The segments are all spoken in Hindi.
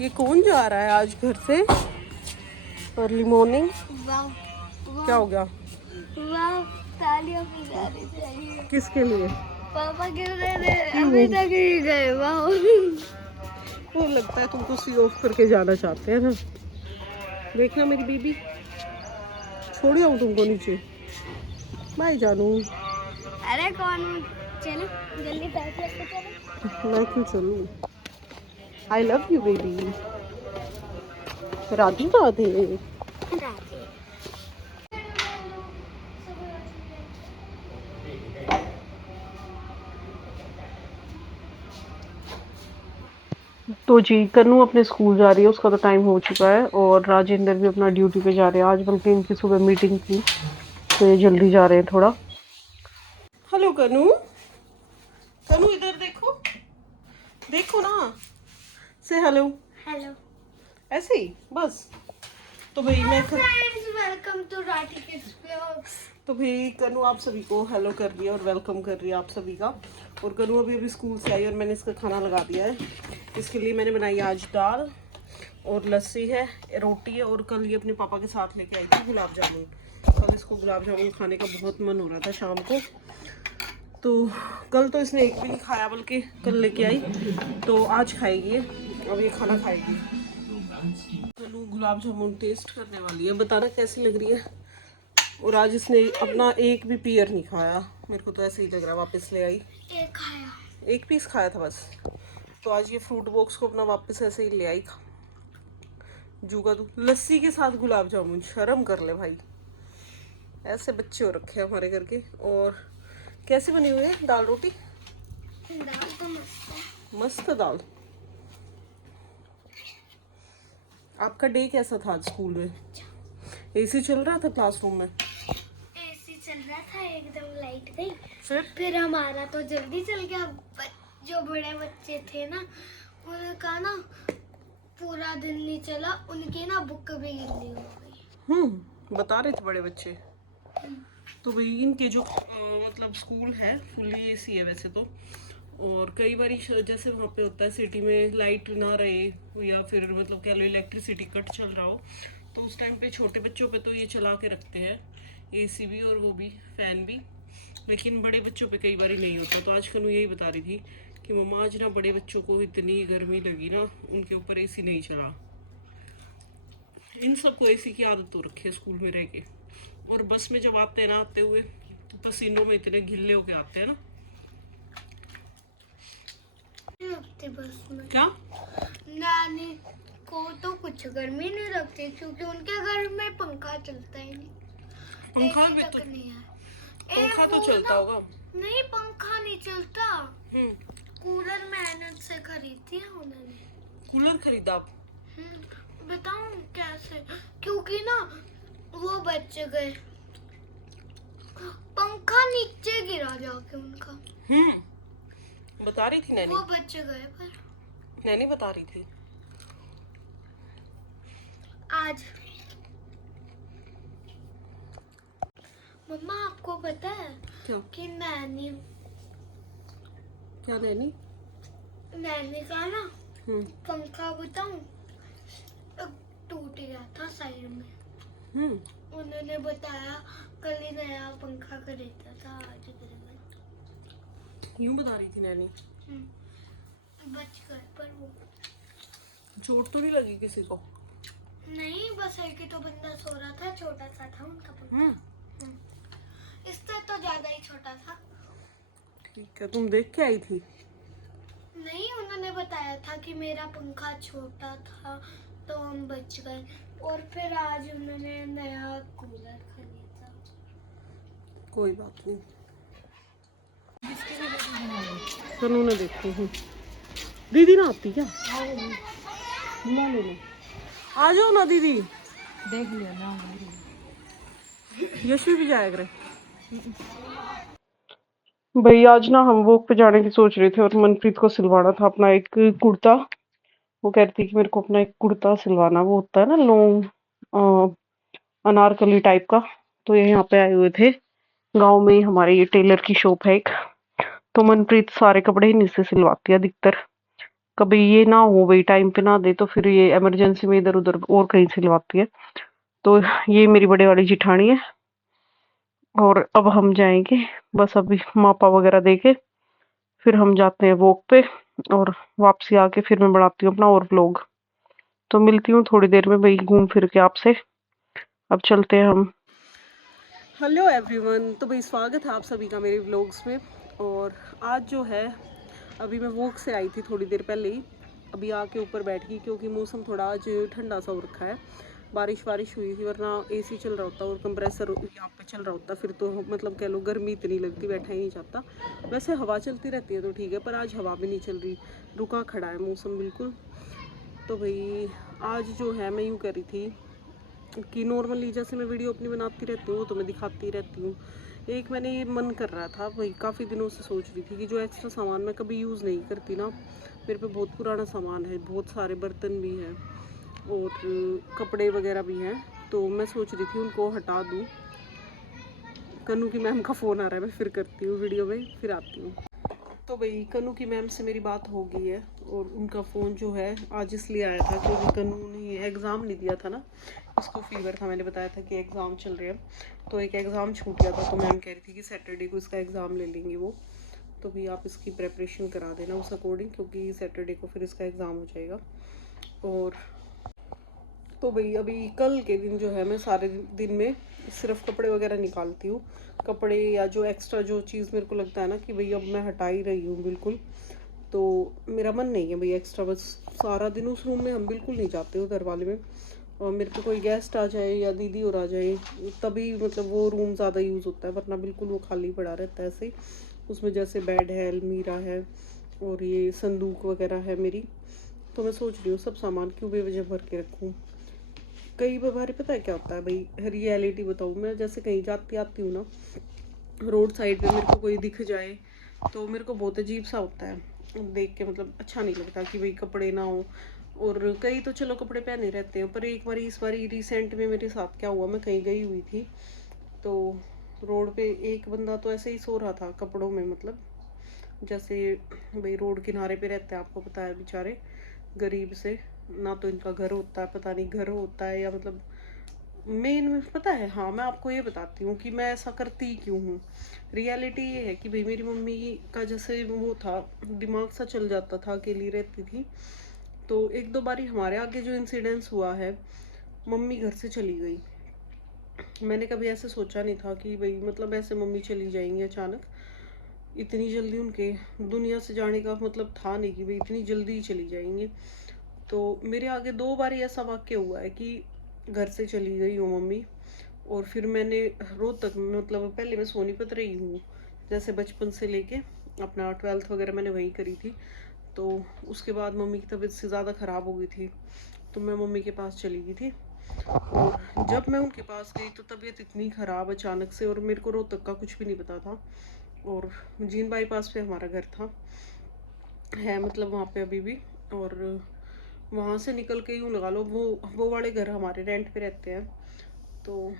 ये कौन जा रहा है आज घर से अर्ली मॉर्निंग? क्या हो गया? तालियां बजानी चाहिए। किसके लिए? पापा गिर रहे थे, अभी तक ही गए। वाह, वो लगता है तुमको सी ऑफ करके जाना चाहते हैं ना। देखना मेरी बेबी, छोड़ आऊँ तुमको नीचे? बाय जानू। अरे कौन? चलो जल्दी पैक करके चलो। मैं क्यों चलूँ? I love you baby. Radhe Radhe. तो जी कन्नू अपने स्कूल जा रही है, उसका तो टाइम हो चुका है, और राजेंद्र भी अपना ड्यूटी पे जा रहे हैं। आज बल्कि इनकी सुबह मीटिंग थी तो ये जल्दी जा रहे हैं थोड़ा। हेलो कन्नू, कन्नू इधर देखो, देखो ना, से हेलो। हेलो ऐसे ही बस। तो भाई मैं friends, welcome to Rathi kids vlogs. तो भाई कन्नू आप सभी को हेलो कर रही है और वेलकम कर रही है आप सभी का। और कन्नू अभी अभी स्कूल से आई और मैंने इसका खाना लगा दिया है। इसके लिए मैंने बनाई आज दाल और लस्सी है, रोटी है, और कल ये अपने पापा के साथ लेके आई थी गुलाब जामुन। कल इसको गुलाब जामुन खाने का बहुत मन हो रहा था शाम को, तो कल तो इसने एक भी नहीं खाया, बल्कि कल लेके आई तो आज खाएगी ये। अब ये खाना खाएगी। कन्नू गुलाब जामुन टेस्ट करने वाली है, बताना कैसी लग रही है। और आज इसने अपना एक भी पीयर नहीं खाया, मेरे को तो ऐसे ही लग रहा है। वापस ले आई, एक खाया, एक पीस खाया था बस। तो आज ये फ्रूट बॉक्स को अपना वापस ऐसे ही ले आई। जूगा तू लस्सी के साथ गुलाब जामुन, शर्म कर ले भाई। ऐसे बच्चे हो रखे हैं हमारे घर के। और कैसे बनी हुई है दाल रोटी? दाल तो मस्त है। मस्त दाल। आपका डे कैसा था आज स्कूल में? एसी चल रहा था क्लासरूम में? एसी चल रहा था, एकदम लाइट गई। फिर हमारा तो जल्दी चल गया। जो बड़े बच्चे थे ना, उनका ना पूरा दिन नहीं चला, उनकी ना बुक भी गिल्ली हो गई। बता रहे थे बड़े बच्चे। तो भाई इनके जो मतलब स्कूल है फुल्ली एसी है वैसे तो। और कई बार जैसे वहाँ पे होता है सिटी में लाइट ना रहे, या फिर मतलब कह लो इलेक्ट्रिसिटी कट चल रहा हो, तो उस टाइम पे छोटे बच्चों पे तो ये चला के रखते हैं एसी भी, और वो भी फैन भी। लेकिन बड़े बच्चों पे कई बार ही नहीं होता। तो आज कल यही बता रही थी कि मम्मा आज ना बड़े बच्चों को इतनी गर्मी लगी ना, उनके ऊपर एसी नहीं चला। इन सबको एसी की आदत हो रखी है स्कूल में रह के। और बस में जब आते हैं ना, आते हुए तो पसीनों में इतने गिल्ले होके आते हैं ना। लगती बस में क्या? नानी को तो कुछ गर्मी नहीं लगती, क्योंकि उनके घर में पंखा चलता ही नहीं। पंखा एसी भी तक तो, नहीं है। पंखा तो वो चलता ना, होगा। नहीं पंखा नहीं चलता। हम्म। कूलर मेहनत से खरीदी है उन्होंने। कूलर खरीदा आप? बताऊं कैसे? क्योंकि ना वो बच गए, पंखा नीचे गिरा जाके उनका। बता रही थी नैनी। वो बच गए, पर नैनी बता रही थी आज। मम्मा आपको पता है क्या? कि नैनी क्या नैनी? नैनी का ना हम्म पंखा बताऊं, टूट गया था साइड में। हम्म उन्होंने बताया कल ही नया पंखा खरीदा था, आज खरीदा। यूं बता रही थी नैनी। बच गए, पर वो चोट तो नहीं लगी किसी को? नहीं, बस एक ही तो बंदा सो रहा था, छोटा सा था उनका पंखा। इससे तो ज्यादा ही छोटा था। ठीक है, तुम देख के आई थी? नहीं, उन्होंने बताया था कि मेरा पंखा छोटा था तो हम बच गए। और फिर आज उन्होंने नया कूलर खरीदा। कोई बात नहीं। कन्नू ने देखी हूँ। दीदी ना आती क्या? बुला लेना। आ जाओ ना दीदी। देख लिया ना। यशवी भी जाया करे। भाई आज ना हम वॉक पे जाने की सोच रहे थे, और मनप्रीत को सिलवाना था अपना एक कुर्ता। वो कह रही थी कि मेरे को अपना एक कुर्ता सिलवाना, वो होता है ना लॉन्ग अनारकली टाइप का। तो ये यहाँ पे आए हुए थे, गांव में ही हमारे ये टेलर की शॉप है एक। तो मनप्रीत सारे कपड़े ही नीचे सिलवाती है अधिकतर। कभी ये ना हो भाई टाइम पे ना दे तो फिर ये इमरजेंसी में इधर उधर और कहीं से लवाती है। तो ये मेरी बड़े वाली जिठानी है और अब हम जाएंगे, बस अभी मापा वगैरह देके फिर हम जाते हैं वॉक पे और वापसी आके फिर मैं बनाती हूँ अपना और व्लॉग। तो मिलती हूँ थोड़ी देर में भाई घूम फिर के आपसे। अब चलते हैं हम। हेलो एवरीवन, तो भाई स्वागत है आप सभी का मेरे व्लॉग्स में। और आज जो है अभी मैं वॉक से आई थी थोड़ी देर पहले ही, अभी आके ऊपर बैठ गई क्योंकि मौसम थोड़ा आज ठंडा सा हो रखा है। बारिश हुई थी, वरना एसी चल रहा होता और कंप्रेसर यहाँ पे चल रहा होता फिर तो मतलब कह लो गर्मी इतनी लगती, बैठा ही नहीं जाता। वैसे हवा चलती रहती है तो ठीक है, पर आज हवा भी नहीं चल रही, रुका खड़ा है मौसम बिल्कुल। तो भाई आज जो है मैं यूँ कह रही थी कि नॉर्मली जैसे मैं वीडियो अपनी बनाती रहती हूँ तो मैं दिखाती रहती हूँ। एक मैंने ये मन कर रहा था भाई, काफ़ी दिनों से सोच रही थी कि जो एक्स्ट्रा सामान मैं कभी यूज़ नहीं करती ना, मेरे पे बहुत पुराना सामान है, बहुत सारे बर्तन भी हैं और कपड़े वगैरह भी हैं, तो मैं सोच रही थी उनको हटा दूँ। कनू की मैम का फ़ोन आ रहा है, मैं फिर करती हूँ वीडियो में, फिर आती हूँ। तो भाई कनू की मैम से मेरी बात हो गई है और उनका फ़ोन जो है आज इसलिए आया था क्योंकि कनू ने एग्ज़ाम नहीं दिया था ना, इसको फीवर था, मैंने बताया था कि एग्ज़ाम चल रहे हैं, तो एक एग्ज़ाम छूट गया था। तो मैम कह रही थी कि सैटरडे को इसका एग्ज़ाम ले लेंगे वो, तो भी आप इसकी प्रिपरेशन करा देना उस अकॉर्डिंग, क्योंकि सैटरडे को फिर इसका एग्ज़ाम हो जाएगा। और तो भाई अभी कल के दिन जो है मैं सारे दिन में सिर्फ कपड़े वगैरह निकालती हूँ, कपड़े या जो एक्स्ट्रा जो चीज़ मेरे को लगता है ना कि भाई अब मैं हटा ही रही हूँ बिल्कुल, तो मेरा मन नहीं है भाई एक्स्ट्रा, बस सारा दिन उस रूम में हम बिल्कुल नहीं जाते उधर वाले में। और मेरे पे कोई गेस्ट आ जाए या दीदी और आ जाए तभी मतलब वो रूम ज़्यादा यूज़ होता है, वरना बिल्कुल वो खाली पड़ा रहता है ऐसे ही। उसमें जैसे बेड है, अलमीरा है और ये संदूक वगैरह है मेरी, तो मैं सोच रही हूँ सब सामान क्यों बेवजह भर के रखूँ। कई बार पता है क्या होता है भाई, रियलिटी बताऊँ मैं, जैसे कहीं जाती आती हूँ ना, रोड साइड पे मेरे को कोई दिख जाए तो मेरे को बहुत अजीब सा होता है देख के, मतलब अच्छा नहीं लगता कि भाई कपड़े ना हो। और कई तो चलो कपड़े पहने रहते हैं, पर एक बार इस बार रिसेंट में मेरे साथ क्या हुआ, मैं कहीं गई हुई थी तो रोड पे एक बंदा तो ऐसे ही सो रहा था कपड़ों में, मतलब जैसे भाई रोड किनारे पे रहते हैं, आपको पता है बेचारे गरीब से, ना तो इनका घर होता है, पता नहीं घर होता है या मतलब मेन में पता है। हाँ मैं आपको ये बताती हूँ कि मैं ऐसा करती क्यों हूँ। रियलिटी ये है कि भाई मेरी मम्मी का जैसे वो था, दिमाग सा चल जाता था, अकेली रहती थी, तो एक दो बारी हमारे आगे जो इंसिडेंस हुआ है, मम्मी घर से चली गई। मैंने कभी ऐसे सोचा नहीं था कि भाई मतलब ऐसे मम्मी चली जाएंगी अचानक, इतनी जल्दी उनके दुनिया से जाने का मतलब था नहीं कि भाई इतनी जल्दी ही चली जाएंगी। तो मेरे आगे दो बार ऐसा वाक्य हुआ है कि घर से चली गई हो मम्मी, और फिर मैंने रोज तक मतलब पहले मैं सोनीपत रही हूँ, जैसे बचपन से लेके अपना 12th वगैरह मैंने वहीं करी थी। तो उसके बाद मम्मी की तबीयत से ज़्यादा ख़राब हो गई थी, तो मैं मम्मी के पास चली गई थी। और जब मैं उनके पास गई तो तबीयत इतनी ख़राब अचानक से, और मेरे को रोहतक का कुछ भी नहीं पता था, और जीन बाईपास पे हमारा घर था है, मतलब वहाँ पे अभी भी। और वहाँ से निकल के यूँ लगा लो वो वाले घर हमारे रेंट पे रहते हैं, तो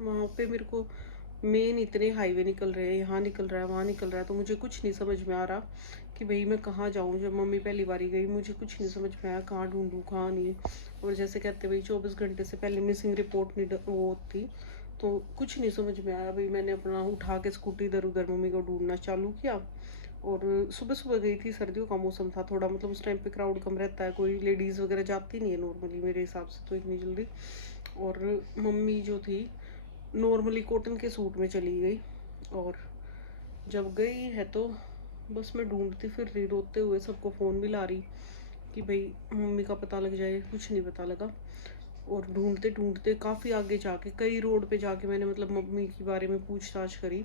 वहाँ पे मेरे को मेन इतने हाईवे निकल रहे हैं, यहाँ निकल रहा है वहाँ निकल रहा है, तो मुझे कुछ नहीं समझ में आ रहा कि भाई मैं कहाँ जाऊँ। जब मम्मी पहली बारी गई मुझे कुछ नहीं समझ में आया, कहाँ ढूंढूँ कहाँ नहीं। और जैसे कहते भाई 24 घंटे से पहले मिसिंग रिपोर्ट नहीं वो होती, तो कुछ नहीं समझ में आया भाई। मैंने अपना उठा के स्कूटी इधर उधर मम्मी को ढूंढना चालू किया। और सुबह सुबह गई थी, सर्दियों का मौसम था थोड़ा, मतलब उस टाइम पे क्राउड कम रहता है, कोई लेडीज़ वगैरह जाती नहीं है नॉर्मली मेरे हिसाब से तो इतनी जल्दी। और मम्मी जो थी नॉर्मली कॉटन के सूट में चली गई, और जब गई है तो बस मैं ढूंढती फिर रही, रोते हुए सबको फ़ोन मिला रही कि भाई मम्मी का पता लग जाए, कुछ नहीं पता लगा। और ढूंढते ढूंढते काफ़ी आगे जाके, कई रोड पे जाके मैंने मतलब मम्मी के बारे में पूछताछ करी,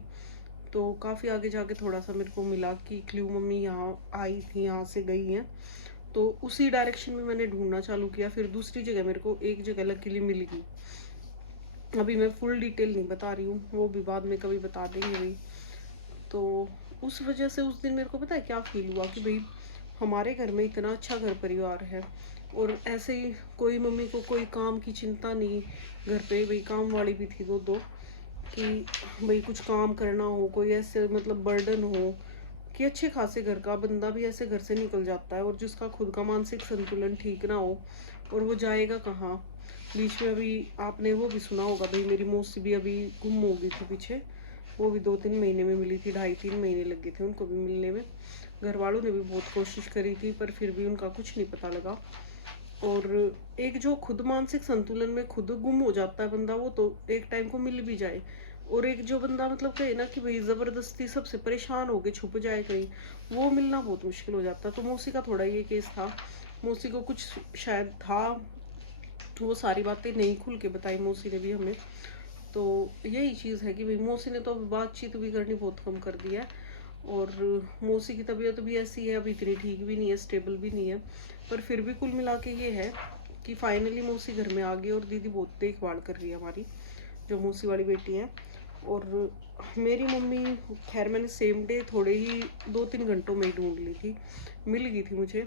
तो काफ़ी आगे जाके थोड़ा सा मेरे को मिला कि क्लू मम्मी यहाँ आई थी, यहाँ से गई हैं। तो उसी डायरेक्शन में मैंने ढूंढना चालू किया, फिर दूसरी जगह मेरे को एक जगह लकीली मिल गई। अभी मैं फुल डिटेल नहीं बता रही हूँ, वो भी बाद में कभी बता देंगे भाई। तो उस वजह से उस दिन मेरे को पता है क्या फील हुआ कि भाई हमारे घर में इतना अच्छा घर परिवार है, और ऐसे ही कोई मम्मी को कोई काम की चिंता नहीं, घर पे भाई काम वाली भी थी दो कि भाई कुछ काम करना हो, कोई ऐसे मतलब बर्डन हो कि अच्छे खासे घर का बंदा भी ऐसे घर से निकल जाता है और जिसका खुद का मानसिक संतुलन ठीक ना हो, और वो जाएगा कहाँ। बीच में अभी आपने वो भी सुना होगा भाई, मेरी मौसी भी अभी गुम हो गई थी पीछे, वो भी 2-3 महीने में मिली थी, 2.5-3 महीने लग गए थे उनको भी मिलने में। घर वालों ने भी बहुत कोशिश करी थी पर फिर भी उनका कुछ नहीं पता लगा। और एक जो खुद मानसिक संतुलन में खुद गुम हो जाता है बंदा, वो तो एक टाइम को मिल भी जाए, और एक जो बंदा मतलब कहे ना कि भाई ज़बरदस्ती सबसे परेशान होके छुप जाए कहीं, वो मिलना बहुत मुश्किल हो जाता है। तो मौसी का थोड़ा ये केस था, मौसी को कुछ शायद था, वो सारी बातें नहीं खुल के बताई मौसी ने भी हमें। तो यही चीज़ है कि भाई मौसी ने तो बातचीत भी करनी बहुत कम कर दी है, और मौसी की तबीयत भी ऐसी है, अभी इतनी ठीक भी नहीं है, स्टेबल भी नहीं है, पर फिर भी कुल मिला के ये है कि फाइनली मौसी घर में आ गई, और दीदी बहुत देखभाल कर रही है हमारी, जो मौसी वाली बेटी है। और मेरी मम्मी खैर मैंने सेम डे थोड़े ही 2-3 घंटों में ही ढूंढ ली थी, मिल गई थी मुझे।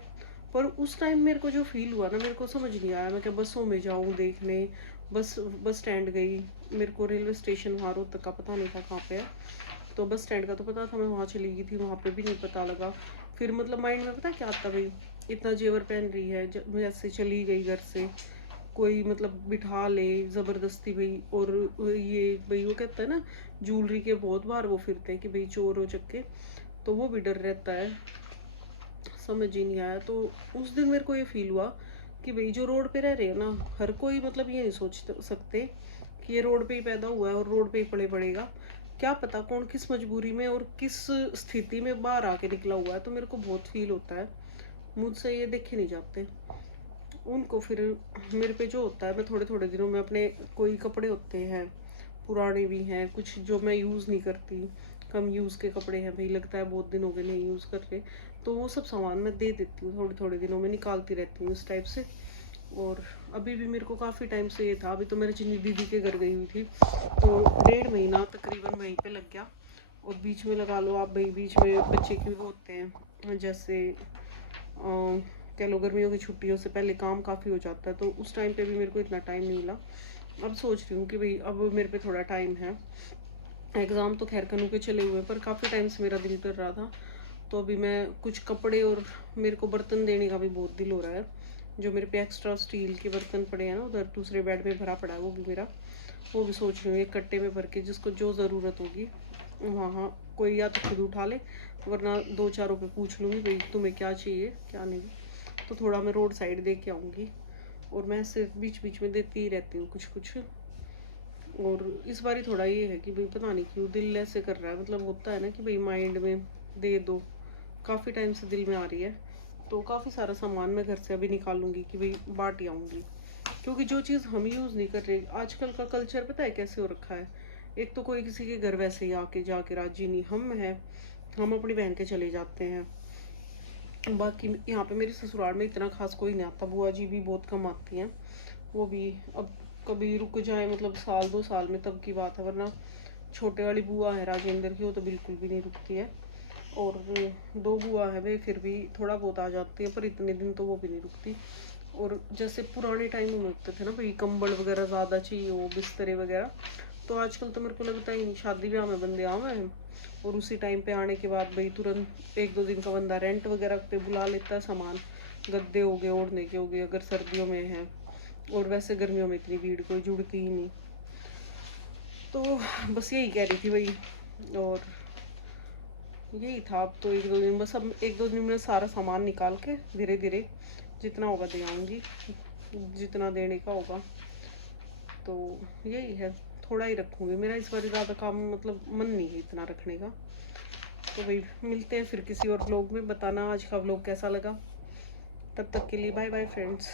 पर उस टाइम मेरे को जो फील हुआ ना, मेरे को समझ नहीं आया, मैं क्या बसों में जाऊँ देखने, बस स्टैंड गई, मेरे को रेलवे स्टेशन वहाँ रोहतक का पता नहीं था कहाँ पे है, तो बस स्टैंड का तो पता था, मैं वहाँ चली गई थी, वहाँ पे भी नहीं पता लगा। फिर मतलब माइंड में पता क्या आता, भाई इतना जेवर पहन रही है, जैसे चली गई घर से, कोई मतलब बिठा ले ज़बरदस्ती भाई, और ये भाई वो कहता है ना ज्वेलरी के बहुत बार वो फिरते हैं कि भाई चोर हो चक्के, तो वो भी डर रहता है, समझ ही नहीं आया। तो उस दिन मेरे को ये फील हुआ कि भाई जो रोड पे रह रहे हैं ना, हर कोई मतलब ये नहीं सोच सकते कि ये रोड पे ही पैदा हुआ है और रोड पे ही पड़ेगा, क्या पता कौन किस मजबूरी में और किस स्थिति में बाहर आके निकला हुआ है। तो मेरे को बहुत फील होता है, मुझसे ये देखे नहीं जाते उनको। फिर मेरे पे जो होता है, मैं थोड़े थोड़े दिनों में अपने कोई कपड़े होते हैं पुराने भी हैं, कुछ जो मैं यूज़ नहीं करती, कम यूज़ के कपड़े हैं भाई, लगता है बहुत दिन हो गए नहीं यूज़ कर रहे, तो वो सब सामान मैं दे देती हूँ, थोड़े थोड़े दिनों में निकालती रहती हूँ इस टाइप से। और अभी भी मेरे को काफ़ी टाइम से ये था, अभी तो मेरे चीनी दीदी के घर गई हुई थी, तो 1.5 महीना तकरीबन वहीं पे लग गया। और बीच में लगा लो आप भाई, बीच में बच्चे के वो होते हैं, जैसे कह लो गर्मियों की छुट्टियों से पहले काम काफ़ी हो जाता है, तो उस टाइम पे भी मेरे को इतना टाइम नहीं मिला। अब सोच रही हूँ कि भाई अब मेरे पे थोड़ा टाइम है, एग्ज़ाम तो खैर कनू के चले हुए, पर काफ़ी टाइम से मेरा दिल कर रहा था, तो अभी मैं कुछ कपड़े और मेरे को बर्तन देने का भी बहुत दिल हो रहा है, जो मेरे पे एक्स्ट्रा स्टील के बर्तन पड़े हैं ना, उधर दूसरे बेड में भरा पड़ा है, वो भी मेरा, वो भी सोच रही हूँ एक कट्टे में भर के, जिसको जो ज़रूरत होगी वहाँ कोई या तो खुद उठा ले, वरना 2-4 पे पूछ लूँगी भाई तुम्हें क्या चाहिए क्या नहीं। तो थोड़ा मैं रोड साइड दे के आऊँगी, और मैं सिर्फ बीच बीच में देती ही रहती हूँ कुछ कुछ। और इस बारी थोड़ा ये है कि भाई पता नहीं क्यों दिल ऐसे कर रहा है, मतलब होता है ना कि भाई माइंड में दे दो, काफ़ी टाइम से दिल में आ रही है, तो काफ़ी सारा सामान मैं घर से अभी निकालूंगी कि भाई बांट आऊँगी, क्योंकि जो चीज़ हम यूज़ नहीं कर रहे, आजकल का कल्चर पता है कैसे हो रखा है, एक तो कोई किसी के घर वैसे ही आके जाके राजी नहीं, हम अपनी बहन के चले जाते हैं, बाकी यहाँ पे मेरे ससुराल में इतना खास कोई नहीं आता, बुआ जी भी बहुत कम आती हैं, वो भी अब कभी रुक जाए मतलब 1-2 साल में तब की बात है, वरना छोटे वाली बुआ है राजेंद्र की, वो तो बिल्कुल भी नहीं रुकती है, और 2 बुआ है वे फिर भी थोड़ा बहुत आ जाती है, पर इतने दिन तो वो भी नहीं रुकती। और जैसे पुराने टाइम में होते थे ना भाई, कंबल वगैरह ज़्यादा चाहिए, वो बिस्तरे वगैरह, तो आजकल तो मेरे को लगता ही नहीं, शादी ब्याह में बंदे आवे हैं और उसी टाइम पे आने के बाद भाई तुरंत 1-2 दिन का बंदा रेंट वगैरह पे बुला लेता है सामान, गद्दे हो गए, ओढ़ने के हो गए, अगर सर्दियों में है, और वैसे गर्मियों में इतनी भीड़ कोई जुड़ती ही नहीं। तो बस यही कह रही थी भाई, और यही था। अब तो 1-2 दिन, बस अब 1-2 दिन में सारा सामान निकाल के धीरे धीरे जितना होगा दे आऊँगी, जितना देने का होगा। तो यही है, थोड़ा ही रखूँगी, मेरा इस बार ज़्यादा काम मतलब मन नहीं है इतना रखने का। तो भाई मिलते हैं फिर किसी और व्लॉग में, बताना आज का व्लॉग कैसा लगा, तब तक के लिए बाय बाय फ्रेंड्स।